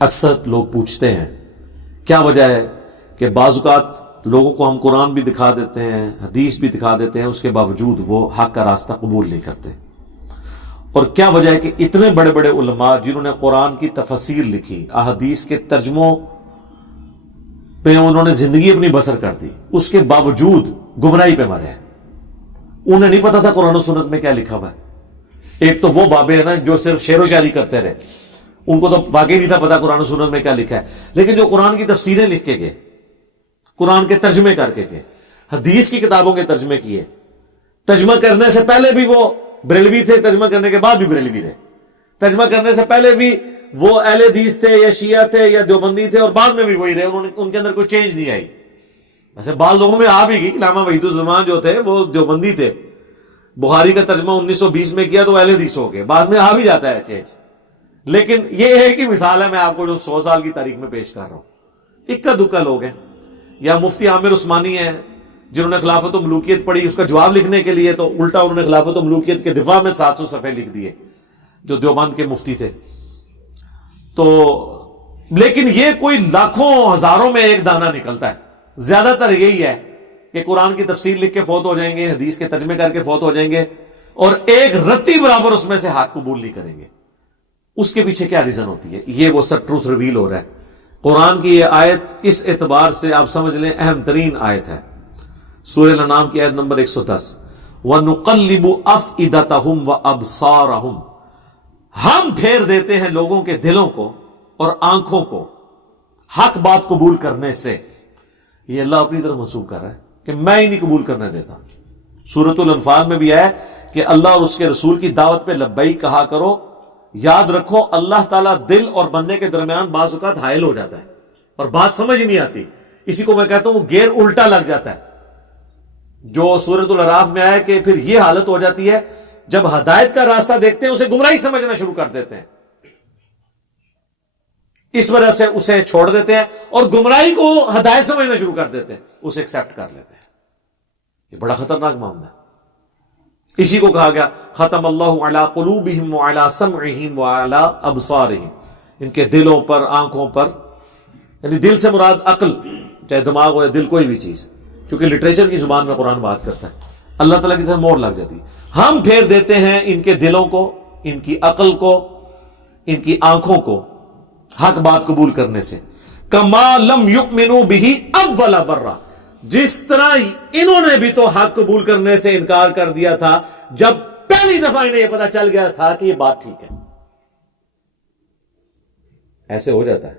اکثر لوگ پوچھتے ہیں کیا وجہ ہے کہ بعض اوقات لوگوں کو ہم قرآن بھی دکھا دیتے ہیں، حدیث بھی دکھا دیتے ہیں، اس کے باوجود وہ حق کا راستہ قبول نہیں کرتے، اور کیا وجہ ہے کہ اتنے بڑے بڑے علماء جنہوں نے قرآن کی تفسیر لکھی، احادیث کے ترجموں پہ انہوں نے زندگی اپنی بسر کر دی، اس کے باوجود گمراہی پہ مرے ہیں۔ انہیں نہیں پتا تھا قرآن و سنت میں کیا لکھا ہوا ہے۔ ایک تو وہ بابے ہیں نا جو صرف شعر و شاعری کرتے رہے، ان کو تو واقعی نہیں تھا پتا قرآن و سنت میں کیا لکھا ہے، لیکن جو قرآن کی تفسیریں لکھ کے گئے، قرآن کے ترجمے کر کے گئے، حدیث کی کتابوں کے ترجمے کیے، ترجمہ کرنے سے پہلے بھی وہ بریلوی تھے، ترجمہ کرنے کے بعد بھی بریلوی رہے، ترجمہ کرنے سے پہلے بھی وہ اہل حدیث تھے یا شیعہ تھے یا دیوبندی تھے، اور بعد میں بھی وہی رہے، ان کے اندر کوئی چینج نہیں آئی۔ ویسے بعض لوگوں میں آ بھی گئی، علامہ وحید الزمان جو تھے وہ دیوبندی تھے، بخاری کا ترجمہ 1920 میں کیا تو اہل حدیث ہو گئے، بعد میں آ بھی جاتا ہے چینج، لیکن یہ ایک ہی مثال ہے میں آپ کو جو 100 سال کی تاریخ میں پیش کر رہا ہوں۔ اکا دکا لوگ ہیں، یا مفتی عامر عثمانی ہیں جنہوں نے خلافت و ملوکیت پڑھی، اس کا جواب لکھنے کے لیے تو الٹا انہوں نے خلافت و ملوکیت کے دفاع میں 700 صفحے لکھ دیے، جو دیوبند کے مفتی تھے۔ تو لیکن یہ کوئی لاکھوں ہزاروں میں ایک دانہ نکلتا ہے۔ زیادہ تر یہی ہے کہ قرآن کی تفسیر لکھ کے فوت ہو جائیں گے، حدیث کے ترجمے کر کے فوت ہو جائیں گے، اور ایک رتی برابر اس میں سے حق قبول نہیں کریں گے۔ اس کے پیچھے کیا ریزن ہوتی ہے؟ یہ وہ سب ٹروتھ ریویل ہو رہا ہے۔ قرآن کی یہ آیت اس اعتبار سے آپ سمجھ لیں اہم ترین آیت ہے، سورہ الانعام کی آیت نمبر 110، وَنُقَلِّبُ أَفْئِدَتَهُمْ وَأَبْصَارَهُمْ، ہم پھیر دیتے ہیں لوگوں کے دلوں کو اور آنکھوں کو حق بات قبول کرنے سے۔ یہ اللہ اپنی طرف منسوب کر رہا ہے کہ میں ہی نہیں قبول کرنے دیتا۔ سورۃ الانفال میں بھی ہے کہ اللہ اور اس کے رسول کی دعوت پہ لبیک کہا کرو۔ یاد رکھو اللہ تعالیٰ دل اور بندے کے درمیان بعض اوقات حائل ہو جاتا ہے اور بات سمجھ نہیں آتی، اسی کو میں کہتا ہوں گیئر الٹا لگ جاتا ہے، جو سورۃ الاعراف میں آیا کہ پھر یہ حالت ہو جاتی ہے جب ہدایت کا راستہ دیکھتے ہیں اسے گمراہی سمجھنا شروع کر دیتے ہیں، اس وجہ سے اسے چھوڑ دیتے ہیں اور گمراہی کو ہدایت سمجھنا شروع کر دیتے ہیں، اسے ایکسپٹ کر لیتے ہیں۔ یہ بڑا خطرناک معاملہ ہے۔ اسی کو کہا گیا ختم اللہ علی قلوبہم وعلی سمعہم وعلی ابصارہم، ان کے دلوں پر، آنکھوں پر، یعنی دل سے مراد عقل، چاہے دماغ ہو یا دل، کوئی بھی چیز، کیونکہ لٹریچر کی زبان میں قرآن بات کرتا ہے، اللہ تعالیٰ کی طرف مور لگ جاتی ہے۔ ہم پھیر دیتے ہیں ان کے دلوں کو، ان کی عقل کو، ان کی آنکھوں کو حق بات قبول کرنے سے، کما لم یؤمنوا بہ اول برہ، جس طرح انہوں نے بھی تو حق قبول کرنے سے انکار کر دیا تھا جب پہلی دفعہ انہیں یہ پتا چل گیا تھا کہ یہ بات ٹھیک ہے۔ ایسے ہو جاتا ہے۔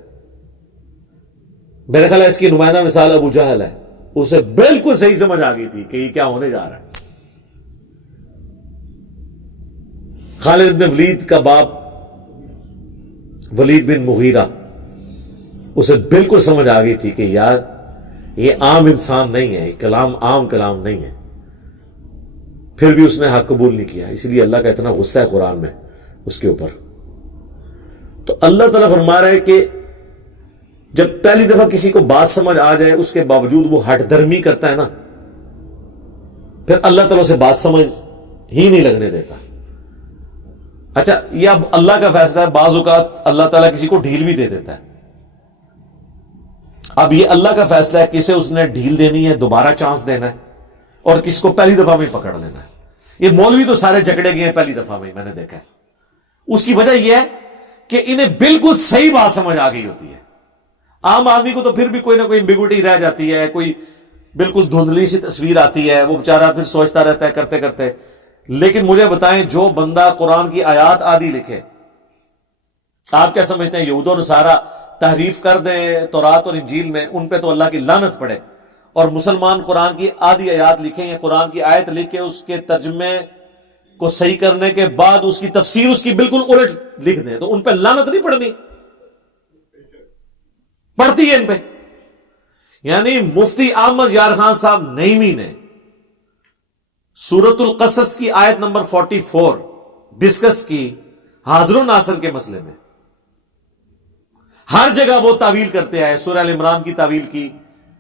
میرے خیال ہے اس کی نمائندہ مثال ابو جہل ہے، اسے بالکل صحیح سمجھ آ گئی تھی کہ یہ کیا ہونے جا رہا ہے۔ خالد بن ولید کا باپ ولید بن مغیرہ، اسے بالکل سمجھ آ گئی تھی کہ یار یہ عام انسان نہیں ہے، یہ کلام عام کلام نہیں ہے، پھر بھی اس نے حق قبول نہیں کیا، اس لیے اللہ کا اتنا غصہ ہے قرآن میں اس کے اوپر۔ تو اللہ تعالیٰ فرما رہا ہے کہ جب پہلی دفعہ کسی کو بات سمجھ آ جائے اس کے باوجود وہ ہٹ درمی کرتا ہے نا، پھر اللہ تعالیٰ سے بات سمجھ ہی نہیں لگنے دیتا۔ اچھا یہ اب اللہ کا فیصلہ ہے، بعض اوقات اللہ تعالیٰ کسی کو ڈھیل بھی دے دیتا ہے۔ اب یہ اللہ کا فیصلہ ہے کسے اس نے ڈھیل دینی ہے، دوبارہ چانس دینا ہے، اور کس کو پہلی دفعہ میں پکڑ لینا ہے۔ یہ مولوی تو سارے جکڑے گئے ہیں پہلی دفعہ میں نے دیکھا ہے۔ اس کی وجہ یہ ہے کہ انہیں بالکل صحیح بات سمجھ آ گئی ہوتی ہے۔ عام آدمی کو تو پھر بھی کوئی نہ کوئی ایمبیگوٹی رہ جاتی ہے، کوئی بالکل دھندلی سی تصویر آتی ہے، وہ بیچارہ پھر سوچتا رہتا ہے کرتے کرتے۔ لیکن مجھے بتائیں جو بندہ قرآن کی آیات آدھی لکھے، آپ کیا سمجھتے ہیں یہود و نصارہ تحریف کر دیں تورات اور انجیل میں، ان پہ تو اللہ کی لعنت پڑے، اور مسلمان قرآن کی آدھی آیات لکھیں یا قرآن کی آیت لکھ کے اس کے ترجمے کو صحیح کرنے کے بعد اس کی تفسیر اس کی بالکل الٹ لکھ دیں، تو ان پہ لعنت نہیں پڑنی؟ پڑتی ہے ان پہ۔ یعنی مفتی احمد یار خان صاحب نعیمی نے سورۃ القصص کی آیت نمبر 44 ڈسکس کی حاضر و ناصر کے مسئلے میں۔ ہر جگہ وہ تعویل کرتے آئے، سورہ ال عمران کی تعویل کی،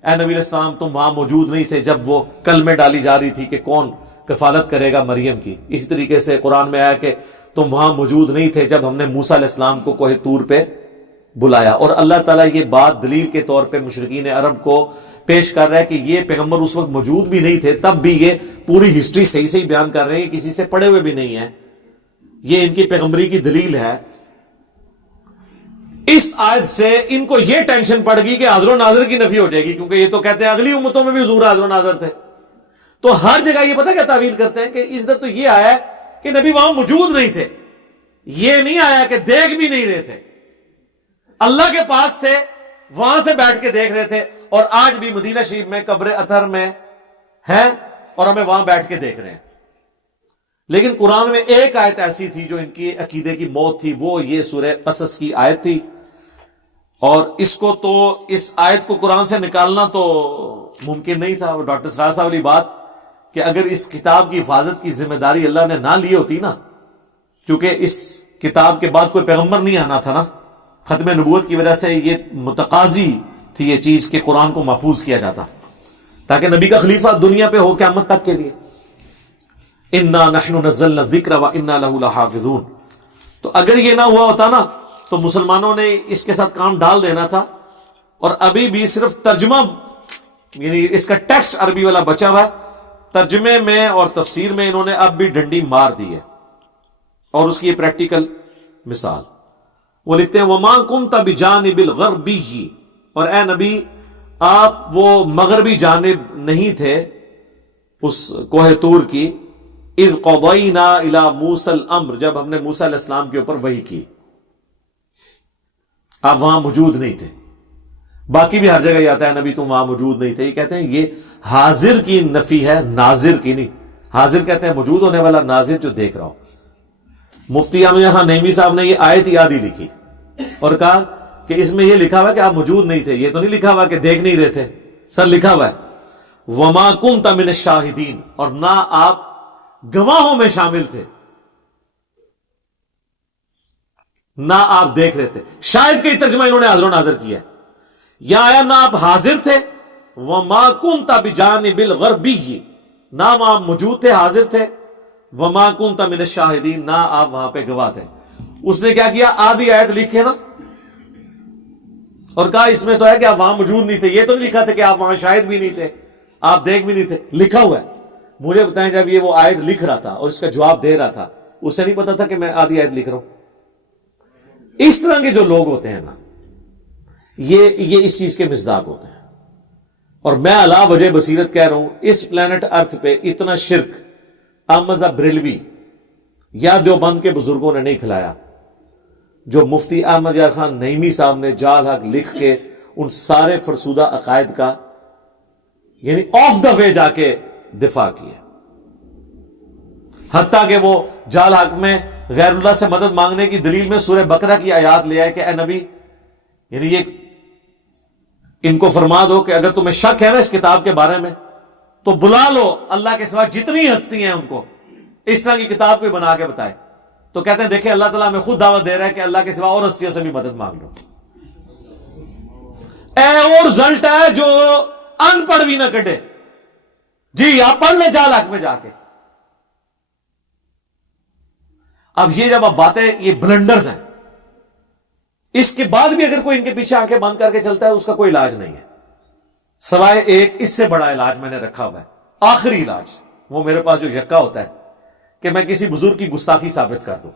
اے نبی علیہ السلام تم وہاں موجود نہیں تھے جب وہ کلمے ڈالی جا رہی تھی کہ کون کفالت کرے گا مریم کی۔ اسی طریقے سے قرآن میں آیا کہ تم وہاں موجود نہیں تھے جب ہم نے موسیٰ علیہ السلام کو کوہ طور پہ بلایا. اور اللہ تعالیٰ یہ بات دلیل کے طور پہ مشرکین عرب کو پیش کر رہا ہے کہ یہ پیغمبر اس وقت موجود بھی نہیں تھے, تب بھی یہ پوری ہسٹری صحیح صحیح بیان کر رہے ہیں, کسی سے پڑھے ہوئے بھی نہیں ہیں. یہ ان کی پیغمبری کی دلیل ہے. اس آیت سے ان کو یہ ٹینشن پڑ گئی کہ حاضر و ناظر کی نفی ہو جائے گی, کیونکہ یہ تو کہتے ہیں اگلی امتوں میں بھی حضور حاضر و ناظر تھے. تو ہر جگہ یہ پتہ کیا تعویل کرتے ہیں کہ اس در تو یہ آیا ہے کہ نبی وہاں موجود نہیں تھے, یہ نہیں آیا کہ دیکھ بھی نہیں رہے تھے, اللہ کے پاس تھے, وہاں سے بیٹھ کے دیکھ رہے تھے. اور آج بھی مدینہ شریف میں قبر اطہر میں ہیں اور ہمیں وہاں بیٹھ کے دیکھ رہے ہیں. لیکن قرآن میں ایک آیت ایسی تھی جو ان کی عقیدے کی موت تھی, وہ یہ سورہ قصص کی آیت تھی. اور اس کو تو اس آیت کو قرآن سے نکالنا تو ممکن نہیں تھا. ڈاکٹر سرار صاحب والی بات کہ اگر اس کتاب کی حفاظت کی ذمہ داری اللہ نے نہ لی ہوتی نا, کیونکہ اس کتاب کے بعد کوئی پیغمبر نہیں آنا تھا نا, ختم نبوت کی وجہ سے یہ متقاضی تھی یہ چیز کہ قرآن کو محفوظ کیا جاتا تاکہ نبی کا خلیفہ دنیا پہ ہو قیامت تک کے لیے. انا نحن نزلنا الذکر وانا لہ لحافظون. تو اگر یہ نہ ہوا ہوتا نا تو مسلمانوں نے اس کے ساتھ کام ڈال دینا تھا, اور ابھی بھی صرف ترجمہ یعنی اس کا ٹیکسٹ عربی والا بچا ہوا ہے, ترجمے میں اور تفسیر میں انہوں نے اب بھی ڈنڈی مار دی ہے. اور اس کی یہ پریکٹیکل مثال وہ لکھتے ہیں وما کنت بجانب الغربی, اور اے نبی آپ وہ مغربی جانب نہیں تھے اس کوہ طور کی, اذ قضینا الی موسی الامر, جب ہم نے موسیٰ علیہ السلام کے اوپر وحی کی, آپ وہاں موجود نہیں تھے. باقی بھی ہر جگہ یہ آتا ہے نبی تم وہاں موجود نہیں تھے. یہ کہتے ہیں یہ حاضر کی نفی ہے, ناظر کی نہیں. حاضر کہتے ہیں موجود ہونے والا, ناظر جو دیکھ رہا ہو. مفتی احمد خان نعیمی صاحب نے یہ آیت یاد ہی لکھی اور کہا کہ اس میں یہ لکھا ہوا ہے کہ آپ موجود نہیں تھے, یہ تو نہیں لکھا ہوا کہ دیکھ نہیں رہے تھے. سر لکھا ہوا ہے وما کنت من الشاہدین, اور نہ آپ گواہوں میں شامل تھے, نہ آپ دیکھ رہے تھے. شاید کہ ترجمہ انہوں نے حاضر و ناظر کیا ہے. یا آیا نہ آپ حاضر تھے, وما کنت بجانب الغربی, نہ آپ موجود تھے حاضر تھے, وما کنت من الشاہدین, نہ آپ وہاں پہ گواہ تھے. اس نے کیا کیا, آدھی آیت لکھے نا اور کہا اس میں تو ہے کہ آپ وہاں موجود نہیں تھے, یہ تو نہیں لکھا تھا کہ آپ وہاں شاہد بھی نہیں تھے, آپ دیکھ بھی نہیں تھے. لکھا ہوا ہے. مجھے بتائیں جب یہ وہ آیت لکھ رہا تھا اور اس کا جواب دے رہا تھا, اسے نہیں پتا تھا کہ میں آدھی آیت لکھ رہا ہوں. اس طرح کے جو لوگ ہوتے ہیں نا, یہ اس چیز کے مصداق ہوتے ہیں. اور میں علا وجہ بصیرت کہہ رہا ہوں, اس پلانٹ ارتھ پہ اتنا شرک احمد بریلوی یا دیوبند کے بزرگوں نے نہیں کھلایا, جو مفتی احمد یار خان نعیمی صاحب نے جال حق لکھ کے ان سارے فرسودہ عقائد کا یعنی آف دا وے جا کے دفاع کیا. حتیٰ کہ وہ جال حق میں غیر اللہ سے مدد مانگنے کی دلیل میں سورہ بقرہ کی آیات لے آئے کہ اے نبی, یعنی یہ ان کو فرما دو کہ اگر تمہیں شک ہے نا اس کتاب کے بارے میں تو بلا لو اللہ کے سوا جتنی ہستی ہیں ان کو, اس طرح کی کتاب کوئی بنا کے بتائے. تو کہتے ہیں دیکھیں اللہ تعالیٰ ہمیں خود دعوت دے رہا ہے کہ اللہ کے سوا اور ہستیوں سے بھی مدد مانگ لو. اور رزلٹ ہے جو ان پڑھ بھی نہ کٹے. جی آپ پڑھ لیں جال حق میں جا کے. اب یہ جب آپ باتیں, یہ بلنڈرز ہیں, اس کے بعد بھی اگر کوئی ان کے پیچھے آنکھیں بند کر کے چلتا ہے اس کا کوئی علاج نہیں ہے سوائے ایک اس سے بڑا علاج میں نے رکھا ہوا ہے, آخری علاج. وہ میرے پاس جو یکا ہوتا ہے کہ میں کسی بزرگ کی گستاخی ثابت کر دوں,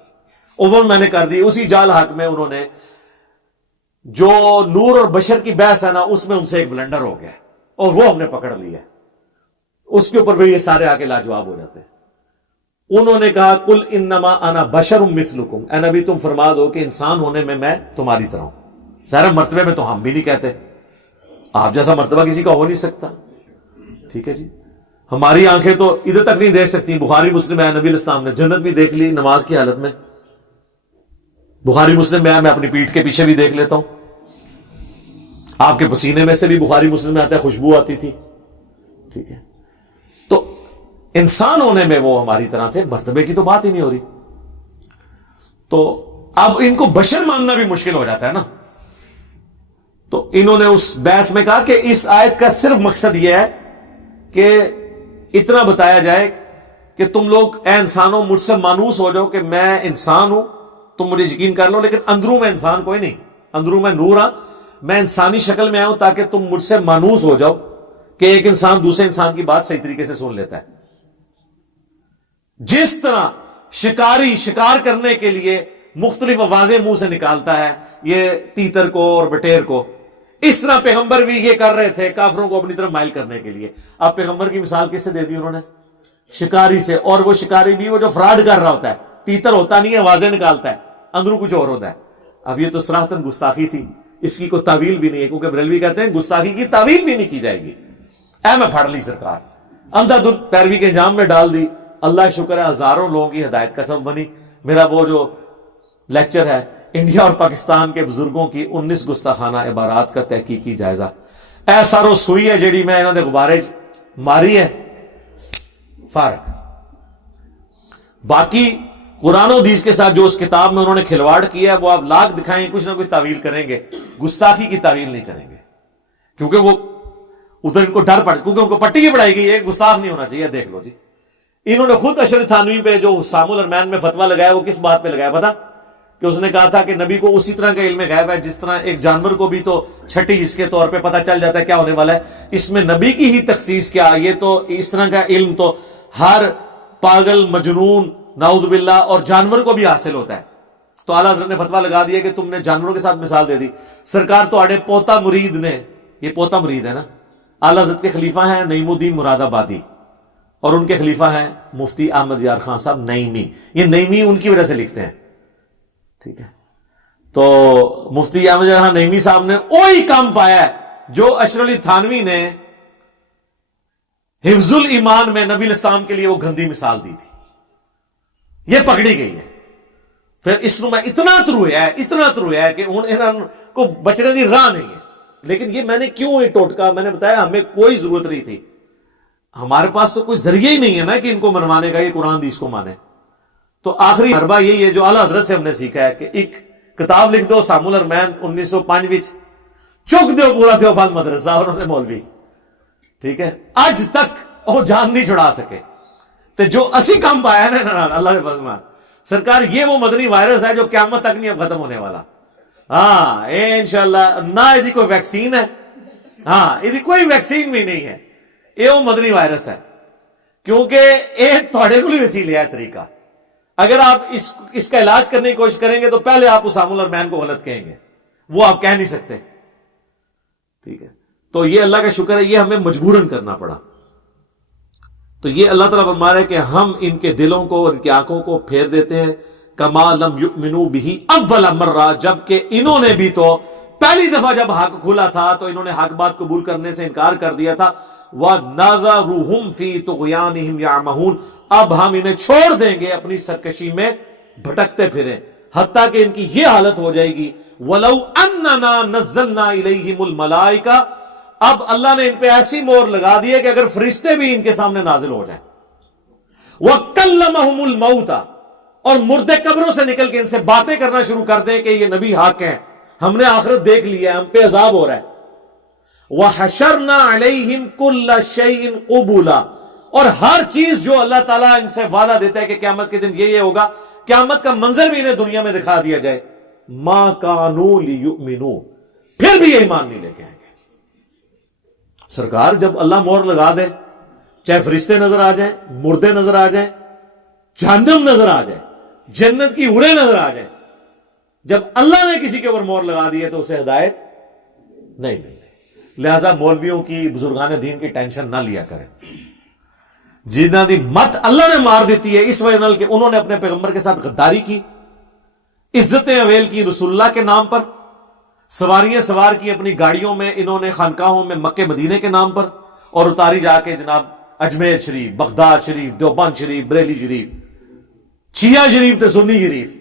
وہ میں نے کر دی. اسی جال حق میں انہوں نے جو نور اور بشر کی بحث ہے نا, اس میں ان سے ایک بلنڈر ہو گیا اور وہ ہم نے پکڑ لیا. اس کے اوپر بھی یہ سارے آ کے لاجواب ہو جاتے ہیں. انہوں نے کہا قل انما انا بشر مثلکم, اے نبی تم فرما دو کہ انسان ہونے میں تمہاری طرح ہوں. ظاہر مرتبے میں تو ہم بھی نہیں کہتے, آپ جیسا مرتبہ کسی کا ہو نہیں سکتا. ٹھیک ہے جی, ہماری آنکھیں تو ادھر تک نہیں دیکھ سکتی. بخاری مسلم ہے نبی علیہ السلام نے جنت بھی دیکھ لی نماز کی حالت میں. بخاری مسلم میں اپنی پیٹھ کے پیچھے بھی دیکھ لیتا ہوں. آپ کے پسینے میں سے بھی بخاری مسلم میں آتا ہے خوشبو آتی تھی. ٹھیک ہے, تو انسان ہونے میں وہ ہماری طرح تھے, مرتبے کی تو بات ہی نہیں ہو رہی. تو اب ان کو بشر ماننا بھی مشکل ہو جاتا ہے نا. تو انہوں نے اس بحث میں کہا کہ اس آیت کا صرف مقصد یہ ہے کہ اتنا بتایا جائے کہ تم لوگ اے انسانوں مجھ سے مانوس ہو جاؤ کہ میں انسان ہوں, تم مجھے یقین کر لو, لیکن اندروں میں انسان کوئی نہیں. اندروں میں نور ہاں، میں انسانی شکل میں آیا ہوں تاکہ تم مجھ سے مانوس ہو جاؤ کہ ایک انسان دوسرے انسان کی بات صحیح طریقے سے سن لیتا ہے۔ جس طرح شکاری شکار کرنے کے لیے مختلف آوازیں منہ سے نکالتا ہے، یہ تیتر کو اور بٹیر کو، اس طرح پیغمبر بھی یہ کر رہے تھے کافروں کو اپنی طرف مائل کرنے کے لیے۔ اب پیغمبر کی مثال کس سے دے دی انہوں نے؟ شکاری سے، اور وہ شکاری بھی وہ جو فراڈ کر رہا ہوتا ہے، تیتر ہوتا نہیں ہے، آوازیں نکالتا ہے، اندروں کچھ اور ہوتا ہے۔ اب یہ تو صراحتاً گستاخی تھی، اس کی کوئی تعویل بھی نہیں ہے، کیونکہ بریلوی کہتے ہیں گستاخی کی تعویل بھی نہیں کی جائے گی۔ اے میں پھاڑ لی سرکار، اندھا دھند پیروی کے انجام میں ڈال دی، اللہ کا شکر ہے ہزاروں لوگوں کی ہدایت کا سبب بنی۔ میرا وہ جو لیکچر ہے انڈیا اور پاکستان کے بزرگوں کی 19 گستاخانہ عبارات کا تحقیقی جائزہ، اے سارو سوئی ہے جیڑی میں انہوں نے غبارے ماری ہے، فارغ۔ باقی قرآن و حدیث کے ساتھ جو اس کتاب میں انہوں نے کھلواڑ کیا ہے وہ آپ لاکھ دکھائیں، کچھ نہ کچھ تعویل کریں گے، گستاخی کی تعویل نہیں کریں گے، کیونکہ وہ ادھر ان کو ڈر پڑ، کیونکہ ان کو پٹی کی پڑھائی گئی ہے، گستاخ نہیں ہونا چاہیے۔ دیکھ لو جی، انہوں نے خود اشرف تھانوی پہ جو حسام الرحمن میں فتویٰ لگایا وہ کس بات پہ لگایا پتا؟ کہ اس نے کہا تھا کہ نبی کو اسی طرح کا علم غیب ہے جس طرح ایک جانور کو بھی تو چھٹی اس کے طور پہ پتہ چل جاتا ہے کیا ہونے والا ہے، اس میں نبی کی ہی تخصیص کیا؟ یہ تو اس طرح کا علم تو ہر پاگل، مجنون، نعوذ باللہ اور جانور کو بھی حاصل ہوتا ہے۔ تو اعلیٰ حضرت نے فتویٰ لگا دیا کہ تم نے جانوروں کے ساتھ مثال دے دی۔ سرکار تو آڑے پوتا مرید نے، یہ پوتا مرید ہے نا، اعلیٰ حضرت کے خلیفہ ہیں نعیم الدین مراد آبادی، اور ان کے خلیفہ ہیں مفتی احمد یار خان صاحب نعیمی۔ یہ نعیمی ان کی وجہ سے لکھتے ہیں، ٹھیک ہے؟ تو مفتی احمد یار خان نعیمی صاحب نے وہی کام پایا ہے جو اشرف علی تھانوی نے حفظ الایمان میں نبی الاسلام کے لیے وہ گندی مثال دی تھی، یہ پکڑی گئی ہے۔ پھر اس میں اتنا ترویا ہے کہ انہوں کو بچنے کی راہ نہیں ہے۔ لیکن یہ میں نے کیوں یہ ٹوٹکا میں نے بتایا، ہمیں کوئی ضرورت نہیں تھی، ہمارے پاس تو کوئی ذریعہ ہی نہیں ہے نا کہ ان کو منوانے کا، یہ قرآن حدیث کو مانے۔ تو آخری حربہ یہی ہے جو اعلیٰ حضرت سے ہم نے سیکھا ہے کہ ایک کتاب لکھ دو، حسام الرحمن 1905 چک دو پورا دیوبند مدرسہ، انہوں نے مولوی، ٹھیک ہے، آج تک وہ جان نہیں چھڑا سکے۔ تو جو اسی کام پایا ہے نا اللہ کے فضل میں سرکار، یہ وہ مدنی وائرس ہے جو قیامت تک نہیں اب ختم ہونے والا۔ ہاں انشاءاللہ نہ یہ کوئی ویکسین ہے، ہاں یہ کوئی ویکسین بھی نہیں ہے، یہ وہ مدنی وائرس ہے، کیونکہ یہ تھوڑے کو وسیلے ہے طریقہ۔ اگر آپ اس کا علاج کرنے کی کوشش کریں گے تو پہلے آپ حسام الرحمن کو غلط کہیں گے، وہ آپ کہہ نہیں سکتے، ٹھیک ہے؟ تو یہ اللہ کا شکر ہے، یہ ہمیں مجبوراً کرنا پڑا۔ تو یہ اللہ تعالیٰ فرما رہے کہ ہم ان کے دلوں کو، ان کی آنکھوں کو پھیر دیتے ہیں، کما لم یؤمنوا بہ اول مرہ، جبکہ انہوں نے بھی تو پہلی دفعہ جب حق کھلا تھا تو انہوں نے حق بات قبول کرنے سے انکار کر دیا تھا۔ وَنَذَرُهُمْ فِي طُغْيَانِهِمْ يَعْمَهُونَ، اب ہم انہیں چھوڑ دیں گے اپنی سرکشی میں بھٹکتے پھریں، حتیٰ کہ ان کی یہ حالت ہو جائے گی وَلَوْ أَنَّنَا نَزَّلْنَا إِلَيْهِمُ الْمَلَائِكَةَ، اب اللہ نے ان پہ ایسی مور لگا دی ہے کہ اگر فرشتے بھی ان کے سامنے نازل ہو جائیں، وَكَلَّمَهُمُ الْمَوْتَ، اور مردے قبروں سے نکل کے ان سے باتیں کرنا شروع کر دیں کہ یہ نبی حق ہیں، ہم نے آخرت دیکھ لی ہے، ہم پہ عذاب ہو رہا ہے۔ وَحَشَرْنَا عَلَيْهِمْ كُلَّ شَيْءٍ قُبُولًا، اور ہر چیز جو اللہ تعالیٰ ان سے وعدہ دیتا ہے کہ قیامت کے دن یہ ہوگا، قیامت کا منظر بھی انہیں دنیا میں دکھا دیا جائے، مَا كَانُوا لِيُؤْمِنُوا، پھر بھی یہ ایمان نہیں لے کے آئیں گے۔ سرکار جب اللہ مور لگا دے، چاہے فرشتے نظر آ جائیں، مردے نظر آ جائیں، جہنم نظر آ جائے، جنت کی اڑے نظر آ جائیں، جب اللہ نے کسی کے اوپر مور لگا دی ہے تو اسے ہدایت نہیں ملے۔ لہذا مولویوں کی، بزرگان دین کی ٹینشن نہ لیا کریں، جنہاں دی مت اللہ نے مار دیتی ہے اس وجہ نال کہ انہوں نے اپنے پیغمبر کے ساتھ غداری کی، عزتیں اویل کی رسول اللہ کے نام پر، سواریاں سوار کی اپنی گاڑیوں میں انہوں نے خانقاہوں میں مکے مدینے کے نام پر، اور اتاری جا کے جناب اجمیر شریف، بغداد شریف، دیوبند شریف، بریلی شریف، شیعہ شریف تے سنی شریف۔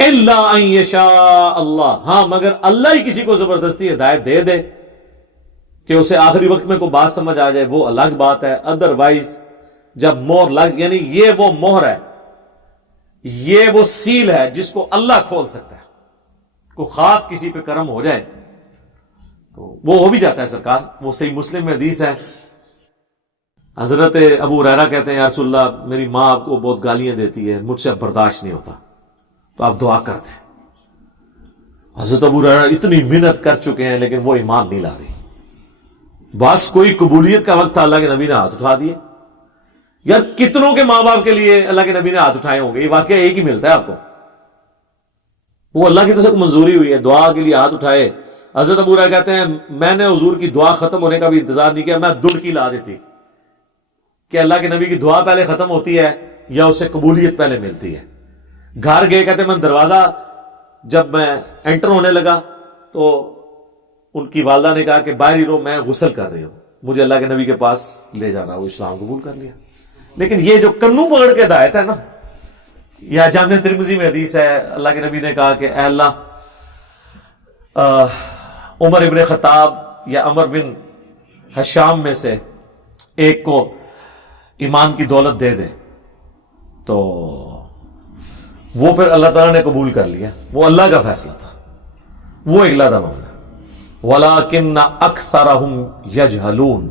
الا ان یشاء اللہ، ہاں مگر اللہ ہی کسی کو زبردستی ہدایت دے دے کہ اسے آخری وقت میں کوئی بات سمجھ آ جائے، وہ الگ بات ہے۔ ادروائز جب مہر لگ، یعنی یہ وہ مہر ہے، یہ وہ سیل ہے جس کو اللہ کھول سکتا ہے، کوئی خاص کسی پہ کرم ہو جائے تو وہ ہو بھی جاتا ہے سرکار۔ وہ صحیح مسلم میں حدیث ہے، حضرت ابو ہریرہ کہتے ہیں یا رسول اللہ میری ماں آپ کو بہت گالیاں دیتی ہے، مجھ سے اب برداشت نہیں ہوتا، تو آپ دعا کر دیں. حضرت ابو ہریرہ اتنی محنت کر چکے ہیں لیکن وہ ایمان نہیں لا رہی. بس کوئی قبولیت کا وقت تھا, اللہ کے نبی نے ہاتھ اٹھا دیے. یار کتنوں کے ماں باپ کے لیے اللہ کے نبی نے ہاتھ اٹھائے ہوں گے؟ یہ واقعہ ایک ہی ملتا ہے آپ کو. وہ اللہ کی طرف سے منظوری ہوئی ہے, دعا کے لیے ہاتھ اٹھائے. حضرت ابو ہریرہ کہتے ہیں میں نے حضور کی دعا ختم ہونے کا بھی انتظار نہیں کیا, میں دڑکی لا دیتی کہ اللہ کے نبی کی دعا پہلے ختم ہوتی ہے یا اسے قبولیت پہلے ملتی ہے. گھر گئے, کہتے ہیں میں دروازہ جب میں انٹر ہونے لگا تو ان کی والدہ نے کہا کہ باہر ہی رہو, میں غسل کر رہی ہوں, مجھے اللہ کے نبی کے پاس لے جانا. وہ اسلام قبول کر لیا. لیکن یہ جو کنو پکڑ کے ہدایت ہے نا, یا جامع ترمذی میں حدیث ہے, اللہ کے نبی نے کہا کہ اے اللہ عمر ابن خطاب یا عمر بن حشام میں سے ایک کو ایمان کی دولت دے دے. تو وہ پھر اللہ تعالیٰ نے قبول کر لیا. وہ اللہ کا فیصلہ تھا, وہ اگلا تھا معاملہ. وَلَكِنَّ أَكْثَرَهُمْ يَجْهَلُونَ,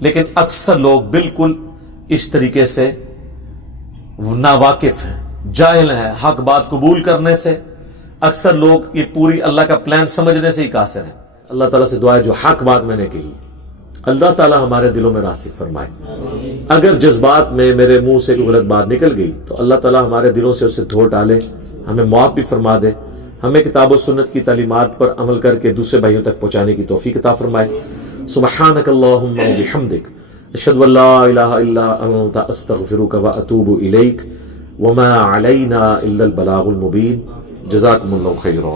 لیکن اکثر لوگ بالکل اس طریقے سے ناواقف ہیں, جاہل ہیں حق بات قبول کرنے سے. اکثر لوگ یہ پوری اللہ کا پلان سمجھنے سے ہی قاصر ہیں. اللہ تعالیٰ سے دعا ہے جو حق بات میں نے کہی اللہ تعالیٰ ہمارے دلوں میں راسخ فرمائے. اگر جذبات میں میرے منہ سے کوئی غلط بات نکل گئی تو اللہ تعالیٰ ہمارے دلوں سے اسے دھو ڈالے, ہمیں معاف بھی فرما دے, ہمیں کتاب و سنت کی تعلیمات پر عمل کر کے دوسرے بھائیوں تک پہنچانے کی توفیق عطا فرمائے. سبحانک اللہم و بحمدک, اشہد ان لا الہ الا انت, استغفرک و اتوب الیک, وما علینا الا البلاغ المبین. جزاکم اللہ خیرا.